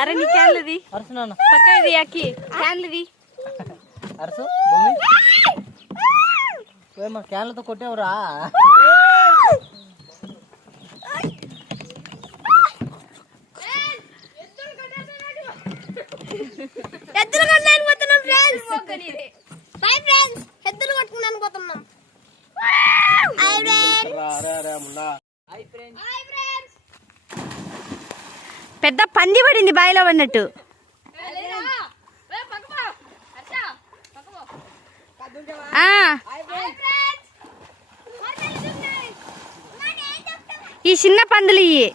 అరే నీ క్యాన్లది పక్క ఇది అక్కి క్యాన్లది అరసు మా క్యాన్లతో కొట్టేవరా ఎద్దులు కొట్టడానికి పోతున్నాం ఫ్రెండ్స్. బై ఫ్రెండ్స్, ఎద్దులు కొట్టుకున్నాను పోతున్నాం. Hi friends. పెద్ద పంది పడింది బాయిలో ఉన్నట్టు. ఈ చిన్న పందులు ఇవి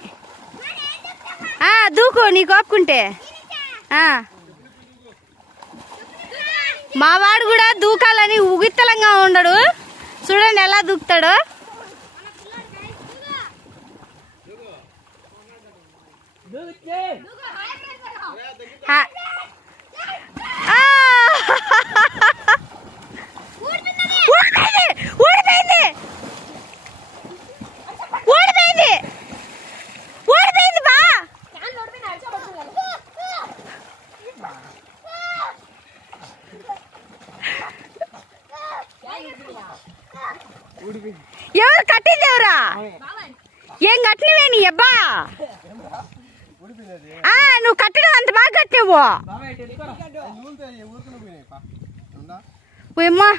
దూకు నీకు ఒప్పుకుంటే. మావాడు కూడా దూకాలని ఉగిత్తలంగా ఉండడు. చూడండి ఎలా దూకుతాడు. ఎవరు కట్టింది? ఎవరా ఏం కట్టినవే నీ అబ్బా? నువ్వు కట్టడం అంత బాగా కట్టావు. ఏమ్మా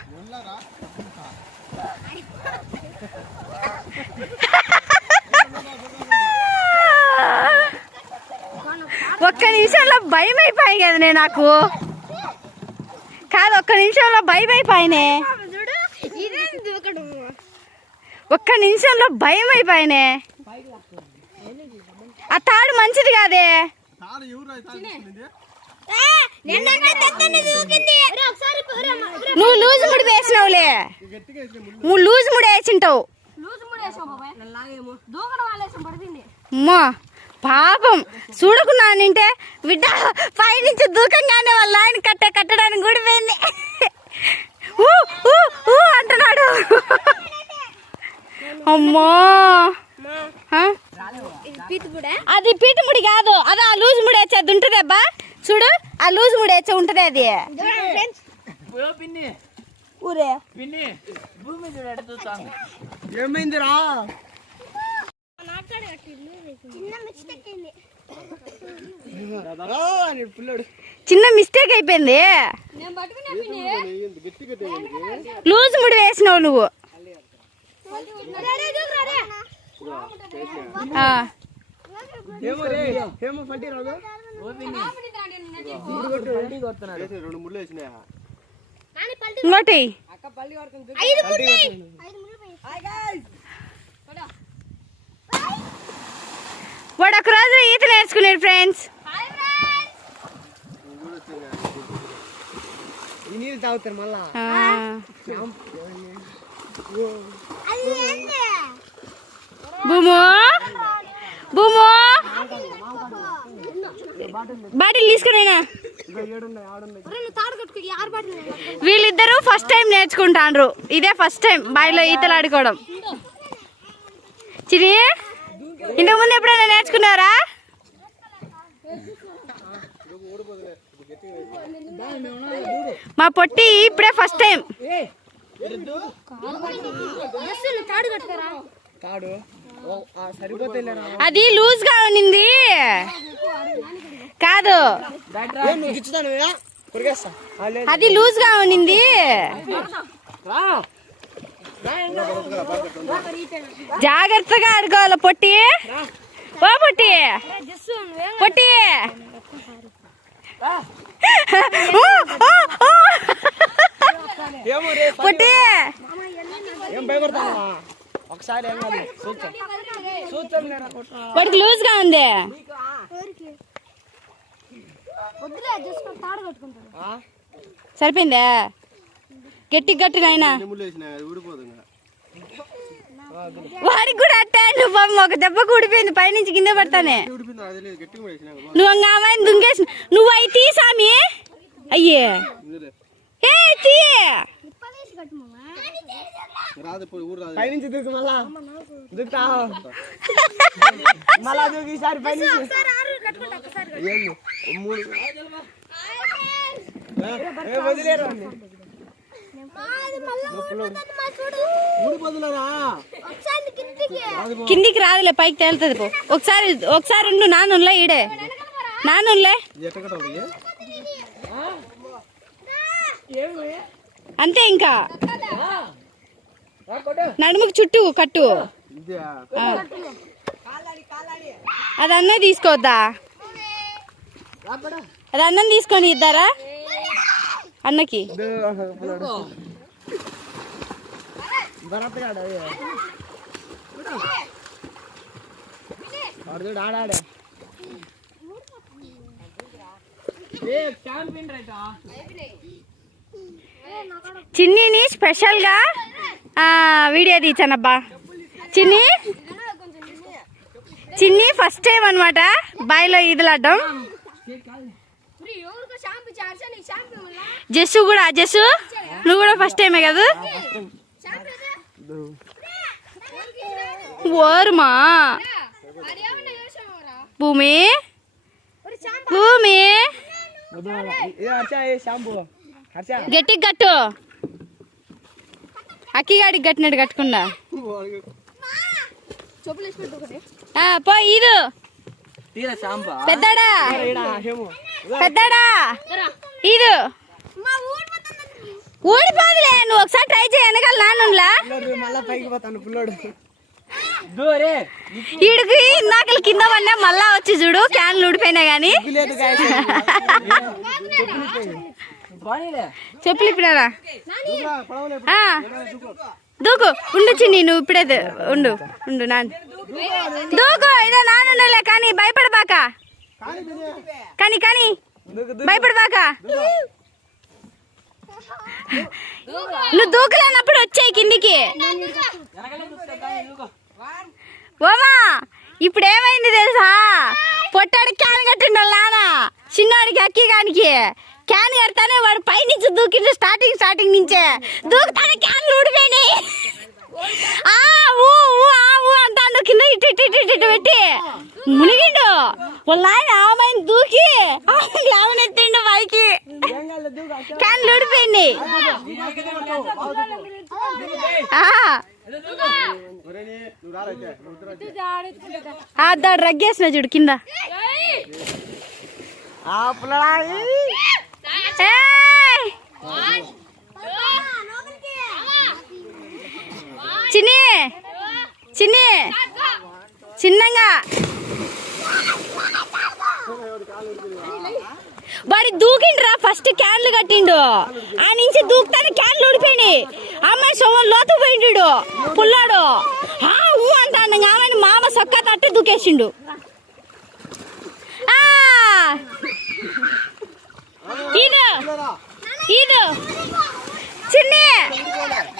ఒక్క నిమిషంలో భయం అయిపోయి కదనే నాకు. కాదు, ఒక్క నిమిషంలో భయం అయిపోయినే. ఒక్క నిమిషంలో భయం అయిపోయినే. ఆ తాడు మంచిది కాదే. నువ్వు లూజ్ ముడి వేసినావులే. నువ్వు లూజ్ ముడి వేసింటావు. అమ్మా పాపం చూడకున్నానంటే బిడ్డ పైనుంచి దూకంగానే వాళ్ళ ఆయన కట్టడానికి కూడా పోయింది. అంటున్నాడు. అమ్మో అది పీటుముడి కాదు, అది ఆ లూజ్ ముడి వేసేది ఉంటుంది అబ్బా. చూడు ఆ లూజ్ ముడి వేసే ఉంటుంది అది. ఏమైందిరా? చిన్న మిస్టేక్ అయిపోయింది. లూజ్ ముడి వేసినావు నువ్వు. ఇంకోటి వాడు ఒక రోజు ఈత నేర్చుకున్నాడు ఫ్రెండ్స్. తాగుతారు మళ్ళా. భూము భూము బాటిల్ తీసుకునేనా? వీళ్ళిద్దరూ ఫస్ట్ టైం నేర్చుకుంటాండ్రు. ఇదే ఫస్ట్ టైం బావిలో ఈతలు ఆడుకోవడం. చిని ఇంతకు ముందు ఎప్పుడైనా నేర్చుకున్నారా? మా పొట్టి ఇప్పుడే ఫస్ట్ టైం. అది లూజ్ గా ఉన్నింది కాదు, అది లూజ్ గా ఉన్నింది. జాగ్రత్తగా ఆడుకోవాలి పొట్టి. ఓ పొట్టి పొట్టి పొట్టి వాడికి లూజ్ గా ఉంది. సరిపోయిందా? గట్టిగా అయినా వాడికి కూడా అట్టా. నువ్వు ఒక దెబ్బ ఊడిపోయింది, పైనుంచి కింద పడతానే. నువ్వు అమ్మాయిని దుంగేసి నువ్వు అయి తీసామి. అయ్యే ఏ తీ పైనుంచి దూకు మళ్ళా దూకుతా మళ్ళా దూకి ఈసారి పైనుంచి మూడు వదిలేరు మూడు బదులరా కిందికి రాదులే, పైకి తేలుతుంది పో. ఒకసారి ఉండు, నానులే ఈడే, నానులే అంతే. ఇంకా నడుముకు చుట్టూ కట్టు. అది అన్నం తీసుకోవద్దా? అది అన్నం తీసుకొని ఇద్దారా అన్నకి? ఆడాడే చిన్నీని స్పెషల్గా వీడియో తీసానబ్బా. చిన్ని ఫస్ట్ టైం అనమాట బాయిలో ఈదలాడడం. జస్సు కూడా, జస్సు నువ్వు కూడా ఫస్ట్ టైమే కదా? ఓరుమా భూమి భూమి గట్టి కట్టు, అక్కిగాడికి కట్టినట్టు కట్టకుండా పో. ఇది పెద్దడా పెద్దడా ఇది ఊడిపోదులే. నువ్వు ఒకసారి ట్రై చేయ, వెనకాల నాన్నులా ఈడికి ఇందాకలు కింద పడినా మళ్ళా వచ్చి చూడు, క్యాన్లు ఊడిపోయినా గానీ. చెప్పులు ఇప్పినారా? దూకు ఉండు చిన్ని, నువ్వు ఇప్పుడే ఉండు ఉండు నాన్న దూకు. ఇదో నాన్నులే కానీ భయపడబాక, కానీ కానీ భయపడబాక. నువ్వు దూకలేనప్పుడు వచ్చాయి కిందికి. ఓమా ఇప్పుడు ఏమైంది తెలుసా? పొట్టాడికి క్యాన్ కట్టిండు నాన్న, చిన్నవాడికి అక్కిగానికి క్యాన్ కడతానే వాడు పైనుంచి దూకిండు. స్టార్టింగ్ నుంచే దూకుతానే క్యాన్లు ఊడిపోయినాయి. అంటాడు కింద ఇటు పెట్టి మునిగిండు. వాళ్ళ ఆయన ఆమెను దూకి ఆమెనెత్తిండు పైకి, క్యాన్లు ఊడిపోయింది. దాడు రగ్గేసిన చూడు కింద. చిన్నంగా వాడి దూకిండ్రా, ఫస్ట్ క్యాన్లు కట్టిండు. ఆ నుంచి దూకుతానే క్యాన్లు ఊడిపోయినాయి. అమ్మాయి సొమ్మ లోతు పోయిండు పుల్లాడు. అంటాను ఆమెను మామ సొక్క తట్టు దూకేసిండు. ఈదు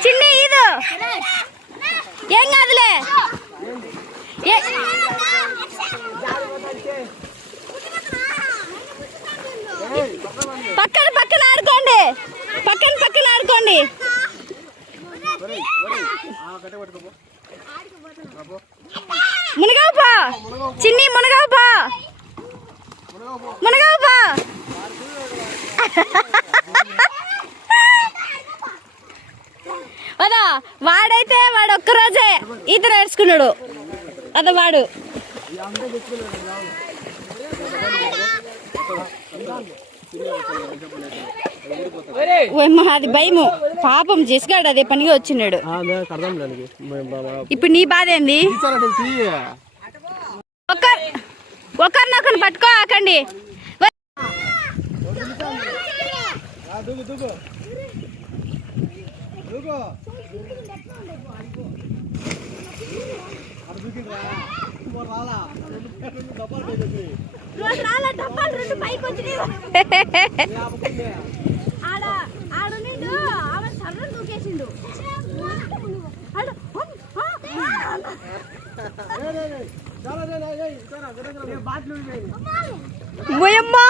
చిన్ని ఈదు ఏం కాదులే. పక్కన ఆడుకోండి, పక్కన ఆడుకోండి. మునగావుపా చిన్ని, మునగావుపా అదా. వాడైతే వాడు ఒక్కరోజే ఈత నేర్చుకున్నాడు. అదా వాడు అది భయము. పాపం జెస్గాడు అదే పనిగా వచ్చినాడు. ఇప్పుడు నీ బాధ ఏంది? ఒకరినొకరిని పట్టుకో ఆకండి. దూకేసిండు. బోయమ్మా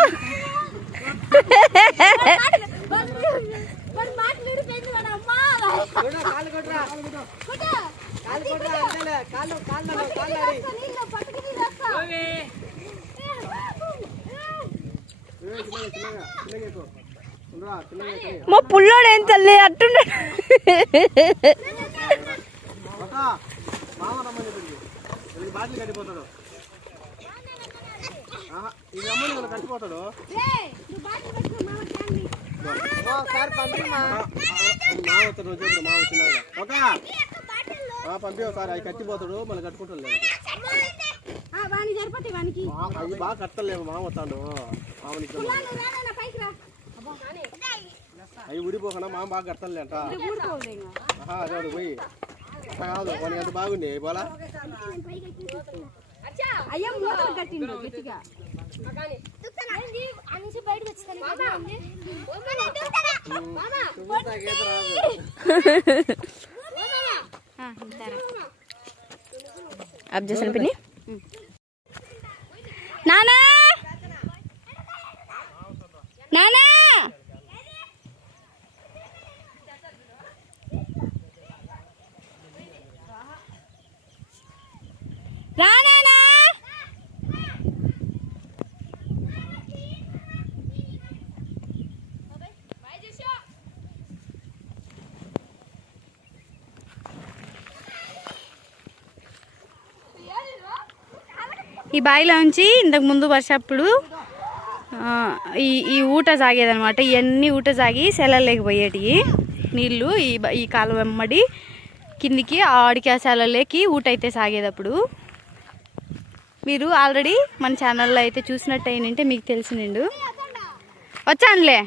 మా పుల్లోడు ఏం తల్లి అట్టుండే బాటిల్ కట్టిపోతాడు ఇది అమ్మ కట్టిపోతాడు పంపి ఒకసారి అవి కట్టిపోతాడు మళ్ళీ కట్టుకుంటాడు అవి బాగా కట్టలేము మామ వస్తాడు మామనికి అవి ఊడిపోకుండా మామ బాగా కట్టలే అంట అదే పోయి కాదు వానికి అంత బాగుంది పోలా अब जैसे पिनी नाना नाना राना ना ఈ బావిలోంచి ఇంతకు ముందు వర్షప్పుడు ఈ ఊట సాగేదనమాట. ఇవన్నీ ఊట సాగి సెలలేకపోయేటి నీళ్ళు ఈ కాలువ వెమ్మడి కిందికి ఆడికి ఆ సెలలేకి ఊట అయితే సాగేటప్పుడు. మీరు ఆల్రెడీ మన ఛానల్లో అయితే చూసినట్టు అయినంటే మీకు తెలిసినండు వచ్చానులే.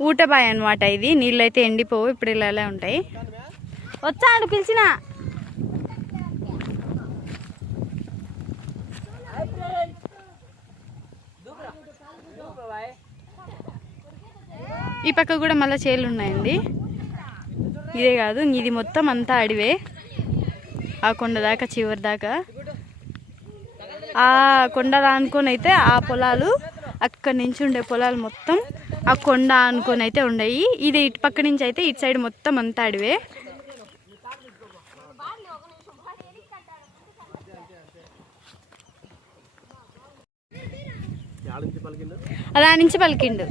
ఊటబాయ్ అనమాట ఇది. నీళ్ళు అయితే ఎండిపోవు, ఇప్పుడు ఇలానే ఉంటాయి. వచ్చాడు పిలిచిన ఈ పక్క కూడా మళ్ళీ చేలు ఉన్నాయండి. ఇదే కాదు, ఇది మొత్తం అంతా అడివే. ఆ కొండ దాకా చివరి దాకా ఆ కొండ అనుకొని అయితే ఆ పొలాలు అక్కడి నుంచి ఉండే పొలాలు మొత్తం ఆ కొండ అనుకొని అయితే ఉండయి. ఇది ఇటు పక్క నుంచి అయితే ఇటు సైడ్ మొత్తం అంతా అడివే. అలా నుంచి పలికిండు.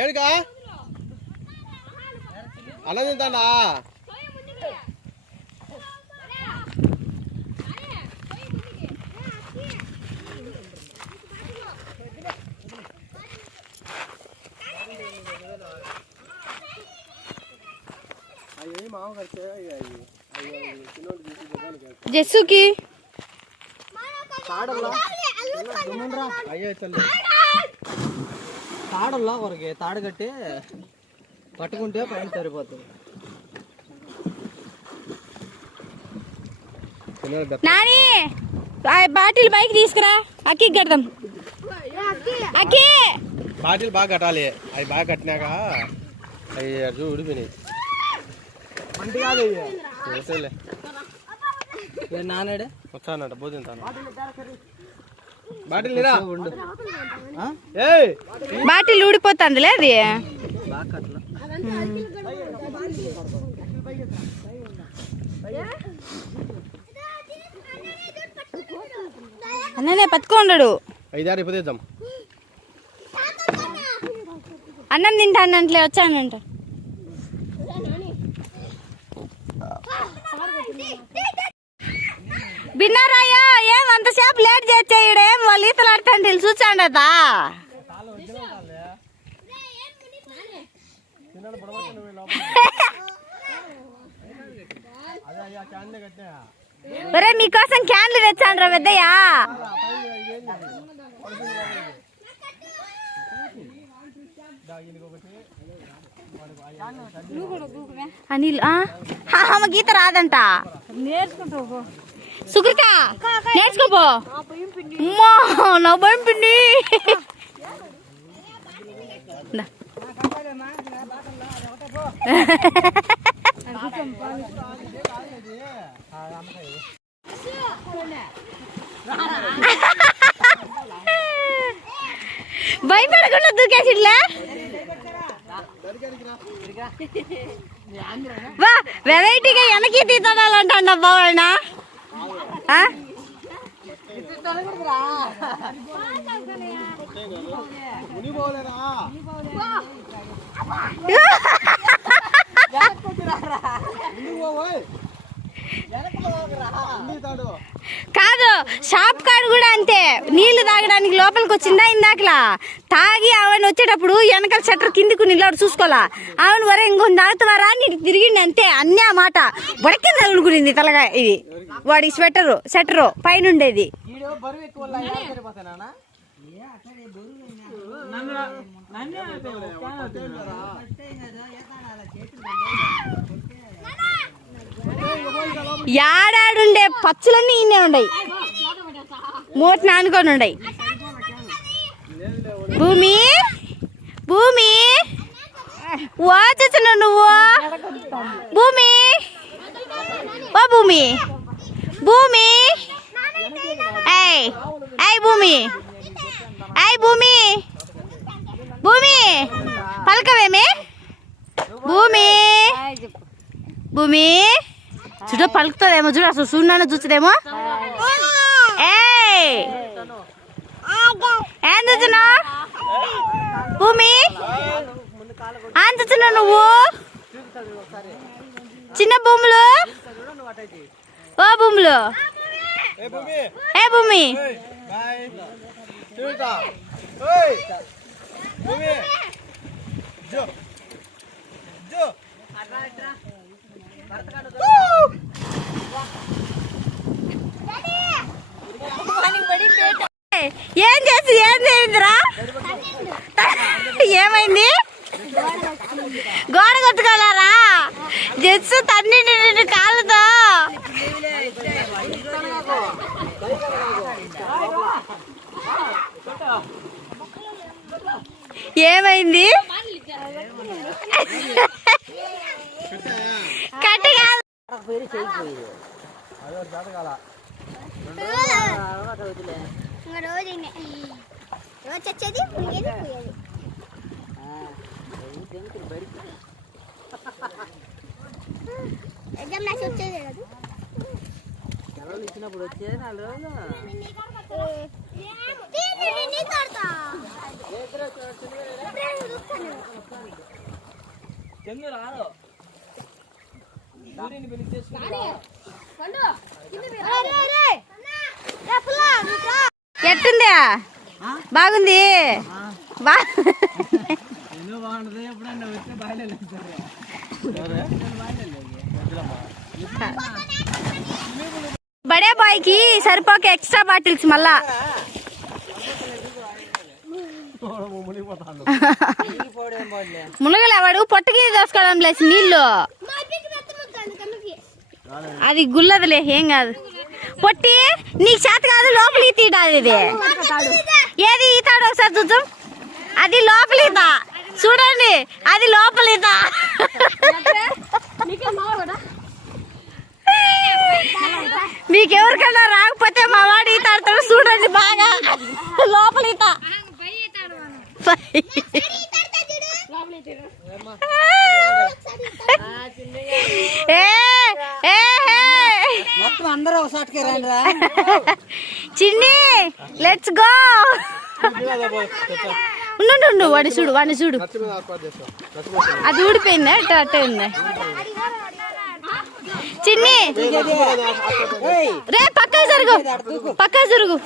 ఏడుగా అలా తింటాడా జస్సుకి తాడల్లా వరకే తాడు కట్టి పట్టుకుంటే పైన సరిపోతుంది. నాని బాటిల్ బైక్ తీసుకురా, అక్కి కడదాం. అక్కి బాటిల్ బాగా కట్టాలి. అవి బాగా కట్టినాక అవి అటు ఉడిపోయినాయి. నానేడే వచ్చానంట పోతుంటాను. బాటిల్ బాటిల్ ఊడిపోతుందిలే అది. అన్ననే పట్టుకోండు. ఐదారు ఇప్పుదేద్దాం. అన్నం తింటానంటే వచ్చానంట. బిన్నారాయ్యా ఏం అంతసేపు లేట్ చేసేయడు. ఏం వాళ్ళు ఈతలు ఆడుతుంటే చూసాండదా. ఒరే మీకోసం క్యాన్లు తెచ్చాండ్రా పెద్దయ్యా. అనిల్ ఆమె గీత రాదంట. నేర్చుకుంటా సుకృత, నేర్చుకోపో. అమ్మా నా భయం పిండి. భయపడకుండా దూకేసిట్లా. వా వెరైటీగా వెనక్కి తీతాడాలంటా బావాయన కాదు షాప్ కాడు కూడా అంతే. నీళ్లు తాగడానికి లోపలికి వచ్చిందా ఇందాకలా తాగి ఆవిడ వచ్చేటప్పుడు వెనకాల షట్టర్ కిందికి నిలబడి చూసుకోవాలా. ఆవిడ వరే ఇంకొంచెం తాగుతావారా నీకు తిరిగింది అంతే. అన్నీ ఆ మాట బొడకింద తగులుకునింది తలగా. ఇది వాడి షట్టరు పైన ఉండేది. యాడాడుండే పచ్చులన్నీ ఇన్నే ఉండయి, మూట నానుకొని ఉండయి. భూమి భూమి వాచున్నా నువ్వు భూమి ఓ భూమి భూమి ఐ భూమి ఐ భూమి భూమి పలకవేమి భూమి భూమి చూడ పలుకుతుందేమో చూడు. అసలు చూడన్నా చూస్తుందేమో. ఏం చూస్తున్నా భూమి అని చూస్తున్నా నువ్వు చిన్న భూములు ఓ భూములు ఏ భూమి ఏం చేసి ఏం చేయిందిరా ఏమైంది గోడ కొట్టుకోలేరా జెట్స్ తన్ని కాళ్ళతో ఏమైంది కట్టిగా రోజు వచ్చేది ఎగ్జామ్ రాసి వచ్చేది ఇచ్చినప్పుడు వచ్చేది 4 రోజులు ఎట్టుంది బాగుంది బడే బాయ్ కి సరిపోక ఎక్స్ట్రా బాటిల్స్ మళ్ళా మునగలేవాడు పొట్టకి దోసుకోవడం లేచి నీళ్ళు అది గుల్లదులే ఏం కాదు. పొట్టి నీకు చేత కాదు లోపలికి తీయడాది. ఇది ఏది ఈతాడు ఒకసారి చూద్దాం. అది లోపలిత చూడండి, అది లోపలిత. మీకెవరికన్నా రాకపోతే మా వాడు ఈతాడుతాడు చూడండి బాగా లోపలిత. చిన్ని లెట్స్ గో. ఉండు వాడి చూడు వాడిని చూడు. అది ఊడిపోయిందా అట్టే ఉందా చిన్ని? రే పక్క జరుగు పక్క జరుగు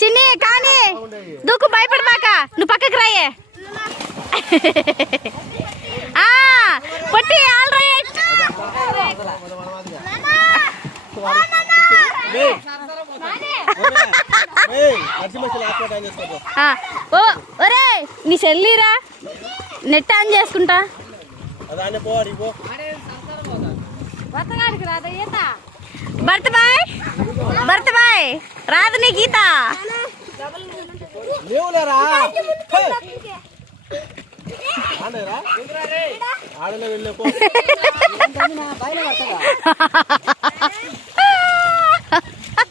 చిన్ని. కానీ దూకు భయపడమాక, నువ్వు పక్కకి రాయే. పొట్టి ఆల్ రైట్. ఒరే నీ చెల్లిరా నెట్ ఆన్ చేసుకుంటా. భర్త బాయ్ రాదు నీ గీత.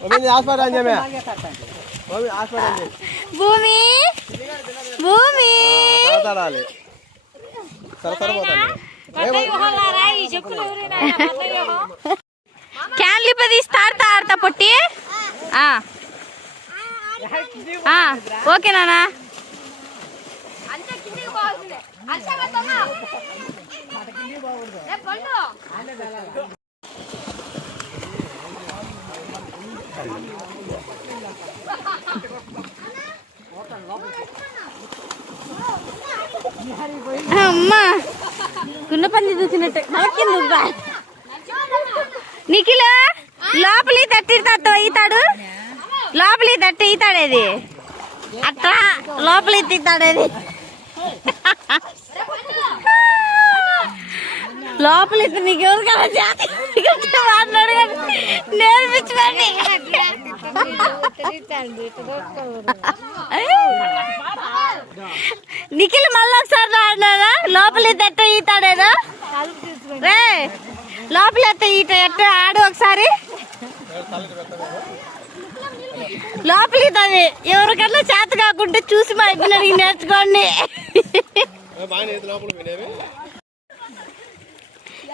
హాస్పిటల్ అని చెప్పే హాస్పిటల్ అని భూమి భూమి తాడాలి సరసరిపోతాను క్యాన్లు తీస్తా ఆడతా ఆడతా పొట్టి ఓకే నానా అమ్మా గున్న పంది చూసినట్టు నాకెందుకు నిఖిల్ లోపలి తట్టిడతా ఈతాడు లోపలి తట్టి ఈతాడేది అట్లా లోపలి తీతాడేది లోపలి నీకు ఎవరికైనా జాతి మాట్లాడు నేర్పించుకోండి నిఖిల్ మళ్ళీ ఒకసారి ఆడినారా లోపలి తట్ట ఈతాడేదా రే లోపలి ఎత్త ఈట ఎట్ట ఆడు ఒకసారి లోపలి తది ఎవరికన్నా చేత కాకుంటే చూసి మా ఇద్దరు నేర్చుకోండి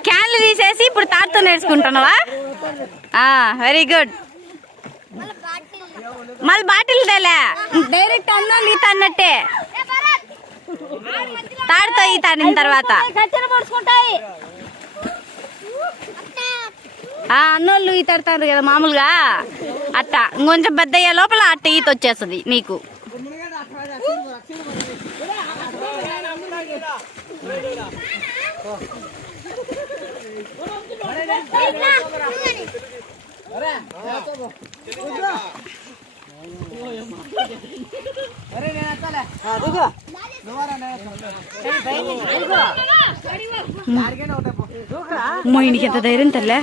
క్యాన్లు తీసేసి ఇప్పుడు తాడుతో నేర్చుకుంటున్నావా వెరీ గుడ్ మళ్ళీ బాటిల్ తేలే డైరెక్ట్ అన్నా ఈత అన్నట్టే తాడుతో ఈత ఆడిన తర్వాత అన్నోళ్ళు ఈత ఆడతారు కదా మామూలుగా అట్ట ఇంకొంచెం పెద్ద అయ్యే లోపల అట్ట ఈత వచ్చేస్తుంది నీకు ఇంటికి ఎంత ధైర్యం తల్లే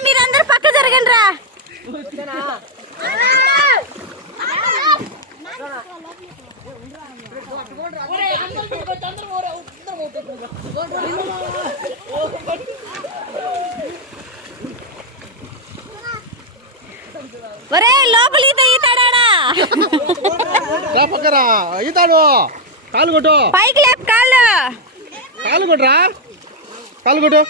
మీరందరూ పక్క జరగండి రా ఒరే లోపల ఈతాడా పక్కరా ఈతాడు కాలు కొట్టు పైకి లేపు కాళ్ళు కాలు కొట్టురా కాలు కొట్టు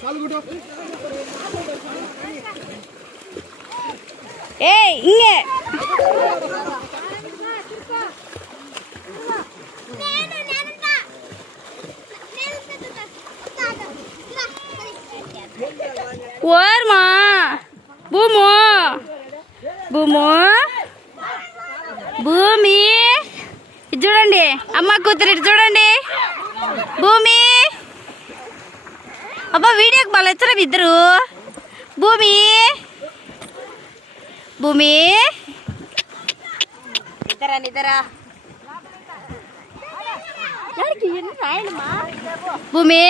కాలు కొట్టు ఏయ్ ఇంగే ఓర్మా భూము భూము భూమి ఇది చూడండి అమ్మ కూతురు ఇటు చూడండి భూమి అబ్బా వీడియోకి బాగా వచ్చారా ఇద్దరు భూమి భూమి భూమి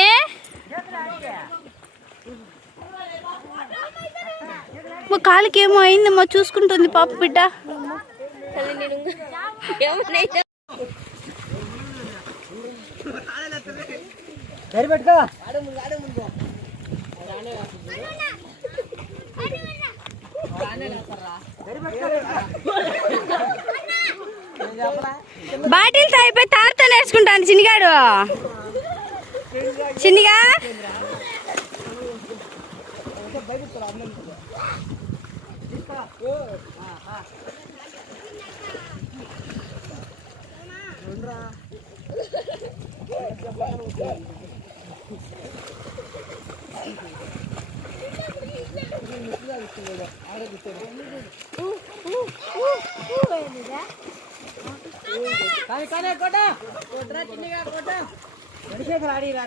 మా కాలికి ఏమో అయిందమ్మా చూసుకుంటుంది పాప బిడ్డ బాటిల్స్ అయిపోయి తాడుతో నేర్చుకుంటాను చిన్నగాడు చిన్నగా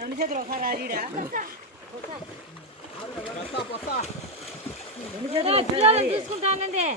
రెండు చేతులు ఒకసారి ఆడిరా చూసుకుంటానండి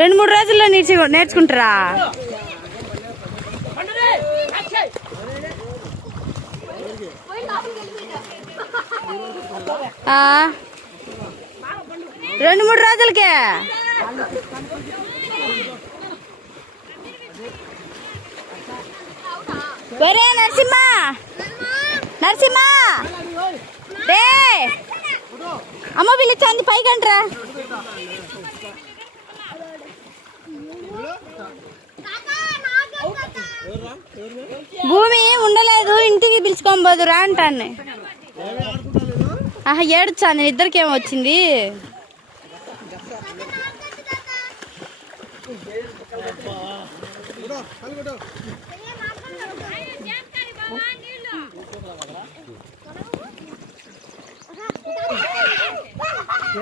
రెండు మూడు రోజుల్లో నేర్చుకుంటారా? రెండు మూడు రోజులకే ఒరే నరసింహ నరసింహ రే అమ్మ పిలిచంది పైకంట్రా. భూమి ఉండలేదు ఇంటికి పిలుచుకొని పోదురా అంటాను. ఆహా ఏడుచాను ఇద్దరికేమో వచ్చింది.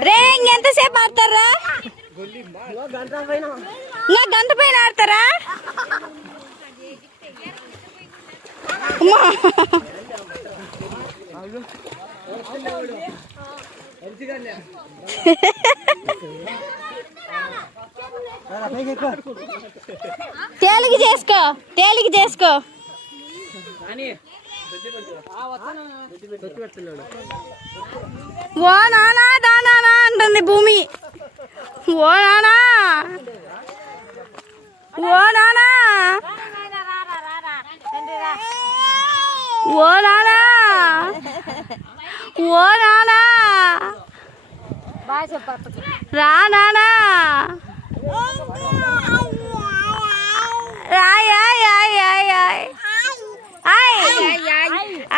రే ఇంకెంతసేపు ఆడతారా? ఇంకా గంట పైన ఆడతారా? తేలిక చేసుకో తేలిక చేసుకో. ఓ నానా దానా అంటుంది భూమి. ఓ నానా ఓ నానా ఓ నానా ఓ నానా రా నానా రాయ్ ఆయ్ ఆయ్ ఆయ్ ఆయ్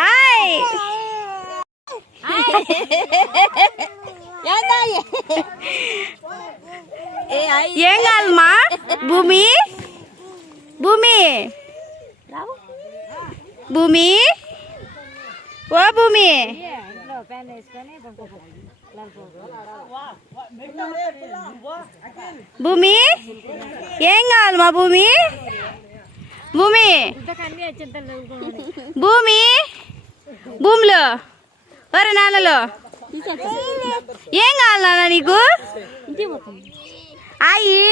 ఆయ్ ఏం కాదమ్మా భూమి భూమి భూమి ఓ భూమి భూమి ఏం కావాలమ్మా భూమి భూమి భూమి భూమిలో ఒరే నాన్నలో ఏం కావాలి నాన్న నీకు? అయ్యి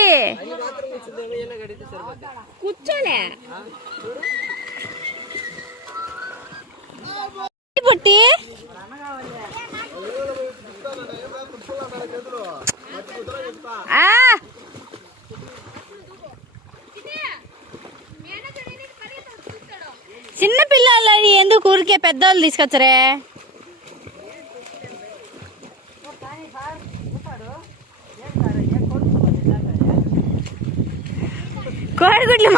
కూర్చోలే పుట్టి చిన్న పిల్లలు ఎందుకు ఊరికే పెద్దవాళ్ళు తీసుకొచ్చరే? కోడిగుడ్లు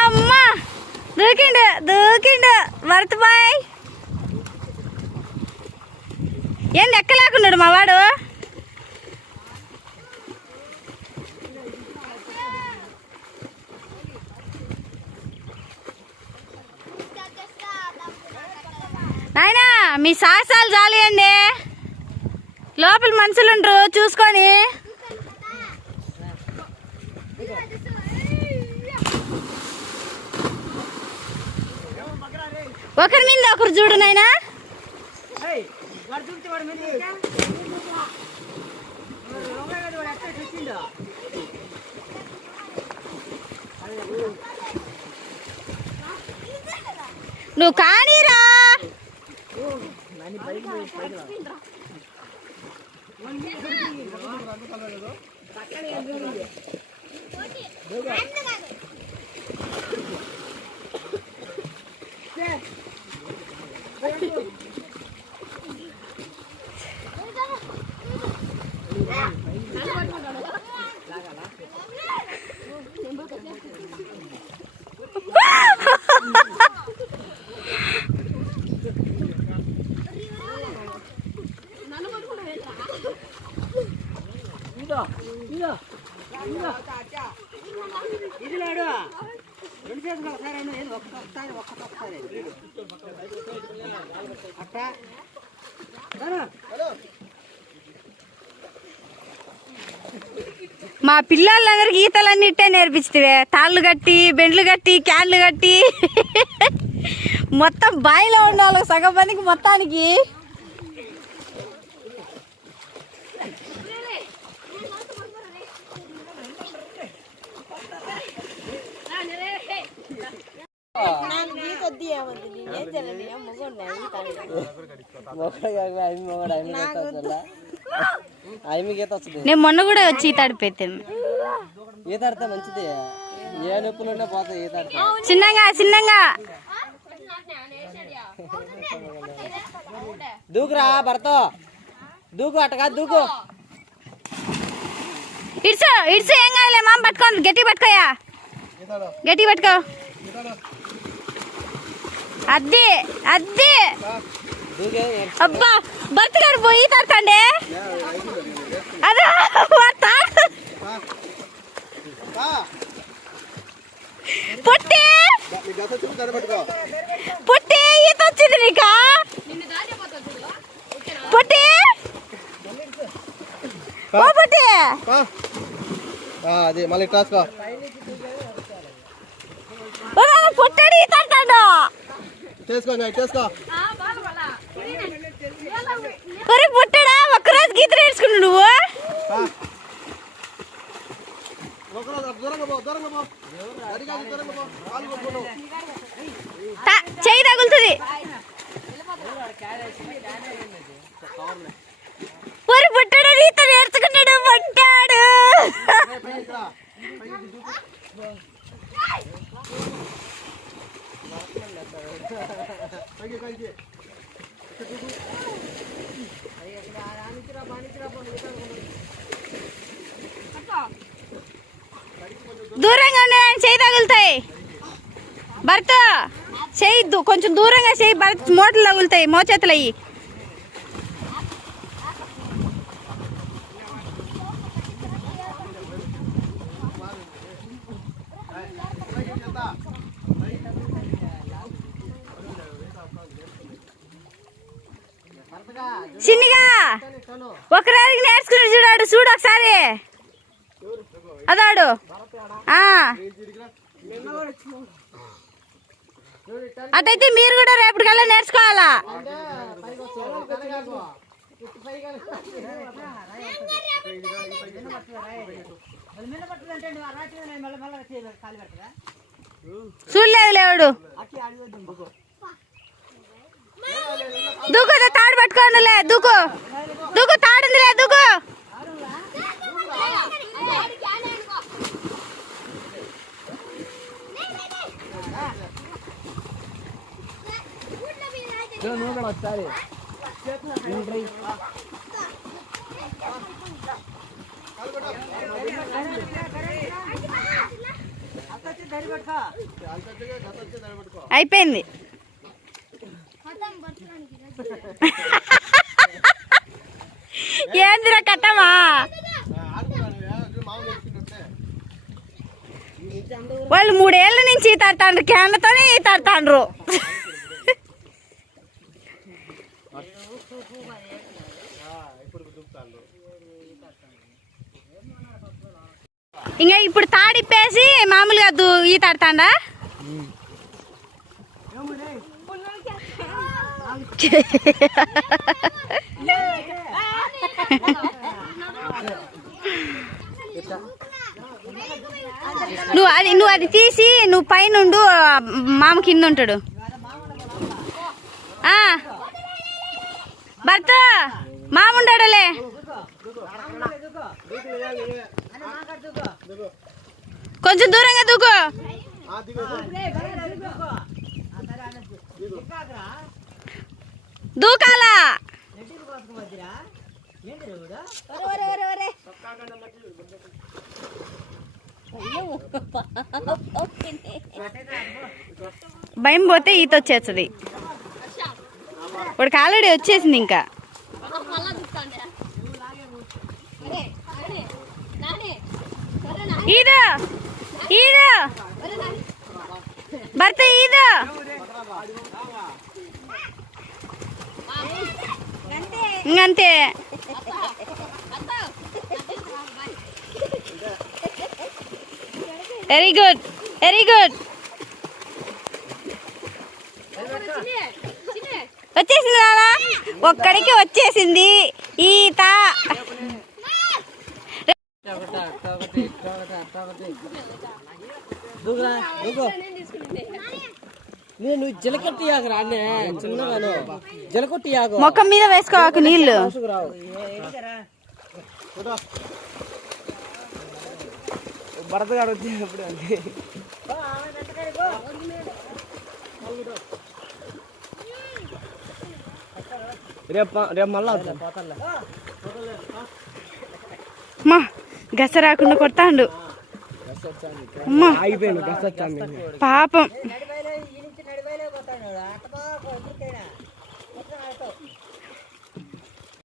అమ్మా దూకిండు దూకిండు భరత్బాయ్. ఏం ఎక్కలేకున్నాడు మా వాడు. నాయనా మీ సాహసాలు చాలేయండి, లోపల మనుషులు ఉండరు చూసుకొని. ఒకరి మీద ఒకరు చూడు నాయనా. నువ్వు కానీరా. ఇది లేడు 2 చేతులు ఒకసారి ఒక్కసారి అట్టా మా పిల్లలందరికి ఈతలన్నీ ఇట్టే నేర్పిస్తే తాళ్ళు కట్టి బెండ్లు కట్టి క్యాన్లు కట్టి మొత్తం బాయిలో ఉండాలి సగం మందికి మొత్తానికి. నేను మొన్న కూడా వచ్చి ఈత ఆడిపోతాను. ఈత ఆడితే మంచిది, ఏ నొప్పులున్నా పోతాయి ఈత ఆడితే. చిన్నగా చిన్నగా దూకురా భర్త, దూకు అట్టగా దూకు. ఇడ్సు ఇడ్సు ఏం కాదులే మామ, పట్టుకోండి గట్టి పట్టుకోయా, గట్టి పట్టుకో. అద్ది అద్ది అబ్బా భర్త గారు పోయి తడతండి. అదే పుట్టి పుట్టి ఈత వచ్చింది నీకా పుట్టి ఓ పుట్టి. అది మళ్ళీ ట్రాస్కో పుట్టాడు ఈత అంటాడు. చేసుకో చేసుకో. ఒరే పుట్టాడా ఒక్కరోజు గీత నేర్చుకున్నావు నువ్వు. చెయ్యి తగులుతుంది. ఒరే పుట్టాడు ఈత నేర్చుకున్నాడు పుట్టాడు. దూరంగా ఉండడానికి చెయ్యి తగులుతాయి. భర్త చెయ్యి కొంచెం దూరంగా చెయ్యి, భర్త మోటలు తగులుతాయి, మోచేతులు అయ్యి. చిన్నగా ఒకరానికి నేర్చుకుని చూడాడు, చూడు ఒకసారి అదాడు. అటైతే మీరు కూడా రేపటికల్లా నేర్చుకోవాలా. చూడలేదు లేవుడు దూకు, తాడు పట్టుకోండిలే, దూకు దూకు, తాడుందిలే దూకు. ఒకసారి అయిపోయింది. ఏందిరా కట్టమా, వాళ్ళు 3 ఏళ్ళ నుంచి ఈతాడుతాండ్రు, క్యాన్లతోనే ఈతాడుతాండ్రు. ఇంకా ఇప్పుడు తాడిప్పేసి మామూలుగా ఈతాడుతాండా. నువ్వు అది తీసి నువ్వు పైన మామ కింద ఉంటాడు. భర్త మామ ఉండడలే. కొంచెం దూరంగా దూకు. దూకాలా భయం పోతే ఈత వచ్చేస్తుంది. వాడికి ఆల్రెడీ వచ్చేసింది. ఇంకా ఈడు ఈడు భర్త ఈడు ఇంకంతే. Very good very good. వచ్చేసింది నాన్న, ఒక్కడికి వచ్చేసింది ఈత. నేను జలకొట్టి యాగరా అన్నే చిన్నగాను జలకొట్టి యాగ మొఖం మీద వేసుకోవాకు నీళ్లు. భరతగాడు వచ్చేటప్పుడు అంతే. రేపు మళ్ళా అమ్మా గస రాకుండా కొడతాండు. అమ్మా ఆగిపోయాను. పాపం.